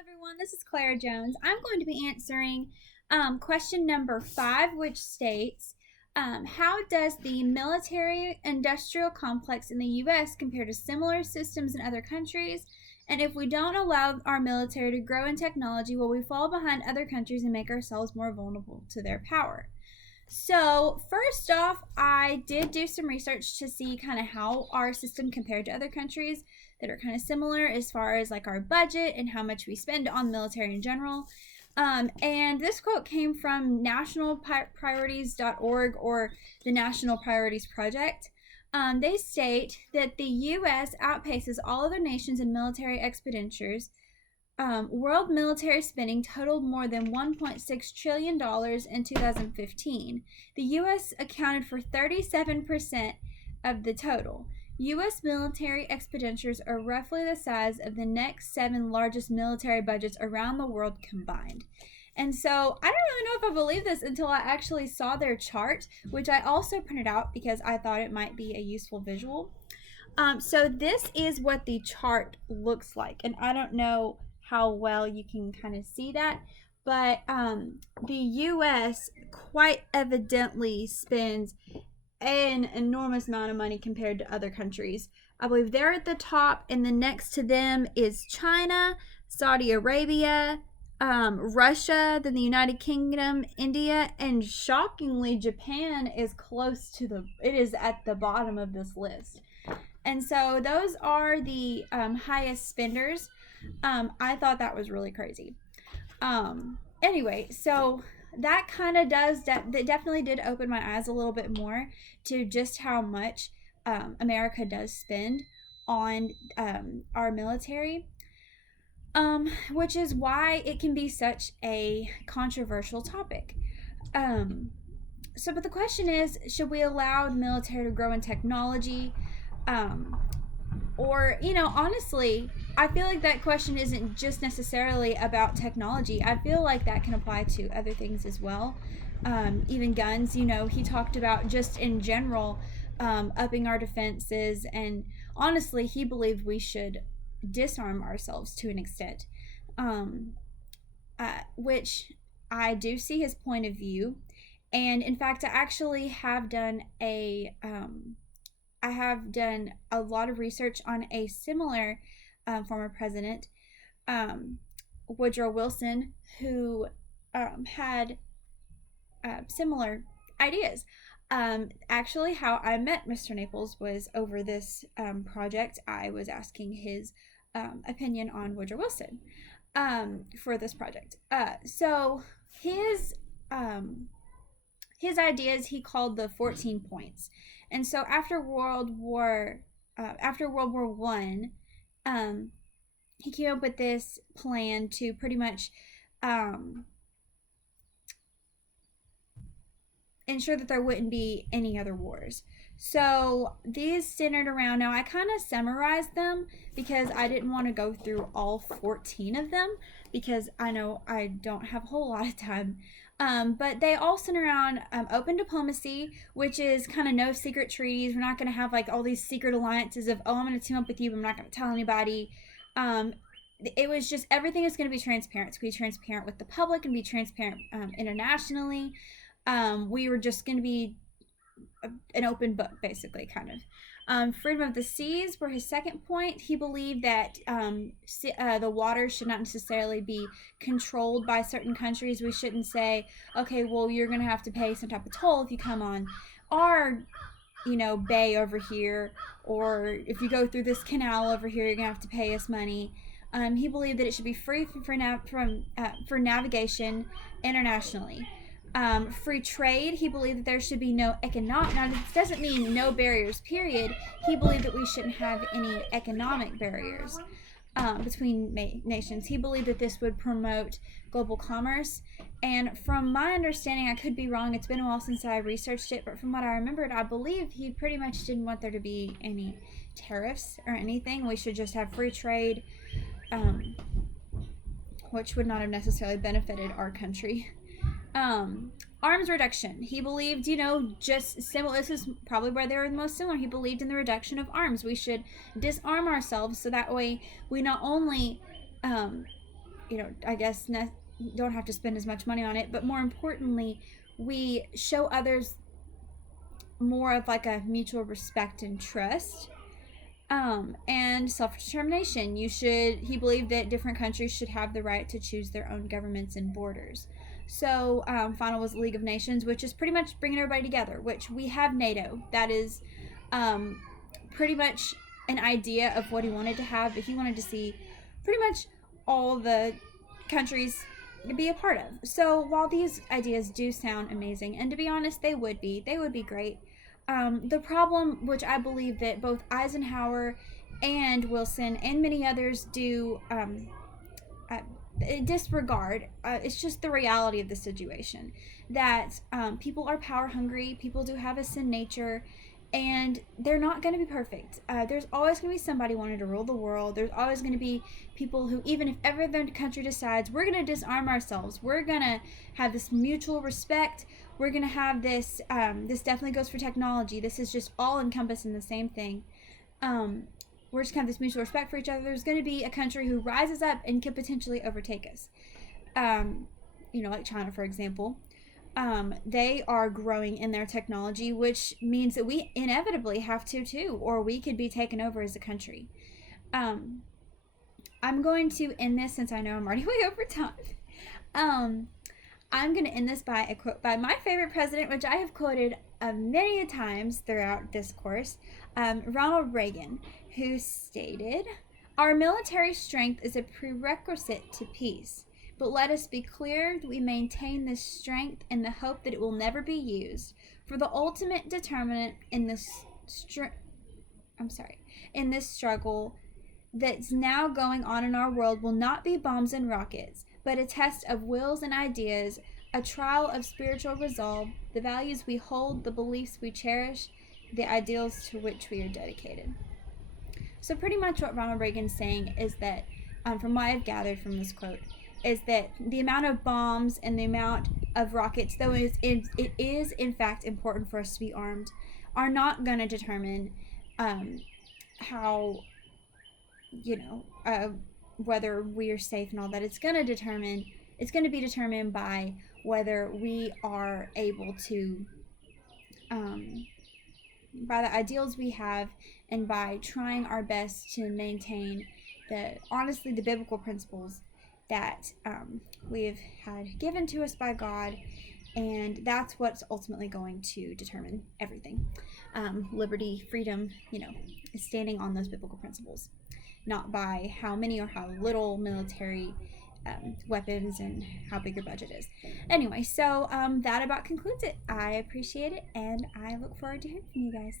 everyone, this is Clara Jones. I'm going to be answering question number 5, which states, how does the military industrial complex in the U.S. compare to similar systems in other countries? And if we don't allow our military to grow in technology, will we fall behind other countries and make ourselves more vulnerable to their power? So, first off, I did do some research to see kind of how our system compared to other countries that are kind of similar as far as like our budget and how much we spend on military in general. And this quote came from nationalpriorities.org or the National Priorities Project. They state that the U.S. outpaces all other nations in military expenditures. World military spending totaled more than $1.6 trillion in 2015. The U.S. accounted for 37% of the total. U.S. military expenditures are roughly the size of the next 7 largest military budgets around the world combined. And so I don't really know if I believe this until I actually saw their chart, which I also printed out because I thought it might be a useful visual. So this is what the chart looks like, and I don't know how well you can kind of see that, but the U.S. quite evidently spends an enormous amount of money compared to other countries. I believe they're at the top, and the next to them is China, Saudi Arabia, Russia, then the United Kingdom, India, and shockingly, Japan is it is at the bottom of this list. And so those are the highest spenders. I thought that was really crazy. Anyway, so that kind of that definitely did open my eyes a little bit more to just how much America does spend on our military, which is why it can be such a controversial topic. But the question is, should we allow the military to grow in technology? Or, honestly, I feel like that question isn't just necessarily about technology. I feel like that can apply to other things as well. Even guns, he talked about just in general upping our defenses. And honestly, he believed we should disarm ourselves to an extent, which I do see his point of view. And in fact, I actually have done I have done a lot of research on a similar former president, Woodrow Wilson, who had similar ideas. Actually, how I met Mr. Naples was over this project. I was asking his opinion on Woodrow Wilson for this project. So his ideas he called the 14 points. And so after World War One, he came up with this plan to pretty much ensure that there wouldn't be any other wars. So these centered around, now I kind of summarized them because I didn't want to go through all 14 of them because I know I don't have a whole lot of time. But they all center around open diplomacy, which is kind of no secret treaties. We're not going to have like all these secret alliances of, I'm going to team up with you, but I'm not going to tell anybody. It was just everything is going to be transparent. To be transparent with the public and be transparent internationally. We were just going to be an open book, basically, kind of. Freedom of the seas were his second point. He believed that the waters should not necessarily be controlled by certain countries. We shouldn't say, okay, well, you're going to have to pay some type of toll if you come on our, bay over here, or if you go through this canal over here, you're going to have to pay us money. He believed that it should be free for navigation internationally. Free trade, he believed that there should be no economic, now this doesn't mean no barriers, period. He believed that we shouldn't have any economic barriers between nations. He believed that this would promote global commerce. And from my understanding, I could be wrong, it's been a while since I researched it, but from what I remembered, I believe he pretty much didn't want there to be any tariffs or anything. We should just have free trade, which would not have necessarily benefited our country. Arms reduction. He believed, just similar. This is probably where they were the most similar. He believed in the reduction of arms. We should disarm ourselves so that way we not only I guess don't have to spend as much money on it, but more importantly, we show others more of like a mutual respect and trust, and self-determination. He believed that different countries should have the right to choose their own governments and borders. So final was the League of Nations, which is pretty much bringing everybody together, which we have NATO. That is pretty much an idea of what he wanted to have, but he wanted to see pretty much all the countries be a part of. So while these ideas do sound amazing, and to be honest, they would be great, the problem, which I believe that both Eisenhower and Wilson and many others do disregard, it's just the reality of the situation, that people are power hungry, people do have a sin nature, and they're not going to be perfect. There's always going to be somebody wanting to rule the world. There's always going to be people who, even if ever the country decides, we're going to disarm ourselves, we're going to have this mutual respect, we're going to have this, this definitely goes for technology, this is just all encompassed in the same thing. We're just going to have this mutual respect for each other. There's going to be a country who rises up and could potentially overtake us. Like China, for example. They are growing in their technology, which means that we inevitably have to too, or we could be taken over as a country. I'm going to end this, since I know I'm already way over time. I'm going to end this by a quote by my favorite president, which I have quoted many times throughout this course, Ronald Reagan, who stated, "Our military strength is a prerequisite to peace. But let us be clear that we maintain this strength in the hope that it will never be used. For the ultimate determinant in this struggle that's now going on in our world will not be bombs and rockets, but a test of wills and ideas, a trial of spiritual resolve, the values we hold, the beliefs we cherish, the ideals to which we are dedicated." So pretty much what Ronald Reagan's saying is that, from what I've gathered from this quote, is that the amount of bombs and the amount of rockets, though it is in fact important for us to be armed, are not going to determine how, whether we are safe and all that. It's going to be determined by whether we are able to, by the ideals we have, and by trying our best to maintain the biblical principles that we've had given to us by God, and that's what's ultimately going to determine everything. Liberty, freedom, is standing on those biblical principles, not by how many or how little military weapons and how big your budget is. Anyway, so that about concludes it. I appreciate it, and I look forward to hearing from you guys.